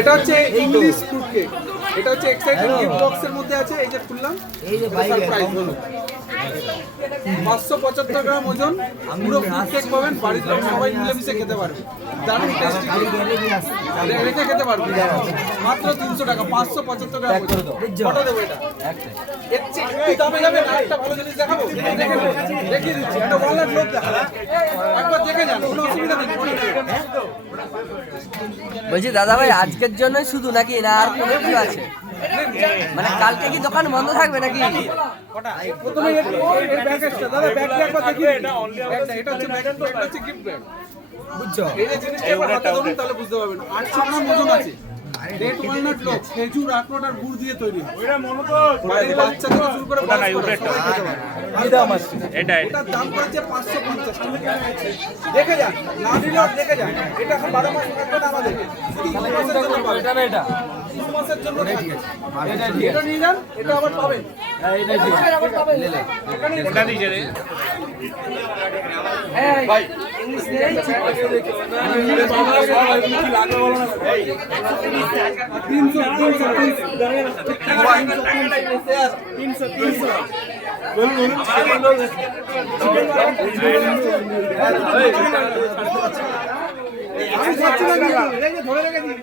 এটা হচ্ছে English fruit cake. এটা হচ্ছে এক্সাইটেড গিফট বক্সের মধ্যে আছে। এই যে খুললাম, এই যে সারপ্রাইজ হলো 575 গ্রাম ওজন, পুরো ফ্রুট কেক পাবেন। বাড়ির লোক সবাই মিলেমিশে খেতে পারবে। দারুণ টেস্টি, রেখে খেতে পারবে। মাত্র 300 টাকা, 575 গ্রাম ওজন। কত দেবো এটা? এর চেয়ে একটু দামে যাবে না। একটা ভালো জিনিস দেখাবো, দেখিয়ে দিচ্ছি। একটা ওয়ালেট লোক দেখাবো, একবার দেখে যান, কোনো অসুবিধা নেই। বলছি দাদা ভাই, আজকের জন্য শুধু নাকি না আর কোনো কিছু আছে? মানে কালকে কি দোকান বন্ধ থাকবে নাকি? প্রথমে এই প্যাকেজটা দাদা, ব্যাগটা একবার দেখিয়ে এটা এটা হচ্ছে ব্যাগ, এটা হচ্ছে গিফট ব্যাগ। বুঝছো? এই যে জিনিসটা একবার হাতে ধরুন, তাহলে বুঝতে পারবেন। 800 গ্রাম ওজন আছে। রেড ওয়ালনাট লোক, খেজুর, আখরোট আর গুড় দিয়ে তৈরি। বাড়ির বাচ্চা থেকে শুরু করে বড় সবাই খেতে পারে। এটার দাম পড়েছে 550 টাকা। দেখে যান, না দিলেও দেখে যান। এটা এখন 12 মাস থাকবে না আমাদের, শুধু 2 মাসের জন্য পাবেন। এটা না, এটা 2 মাসের জন্য থাকবে। এটা নিয়ে যান, এটা আবার পাবেন। এটা ঠিক আছে, আবার পাবেন। এটা দিছে রে ভাই, ইংলিশ নেই। কি লাগবে বলো না। 300 ধরে রেখে দিন।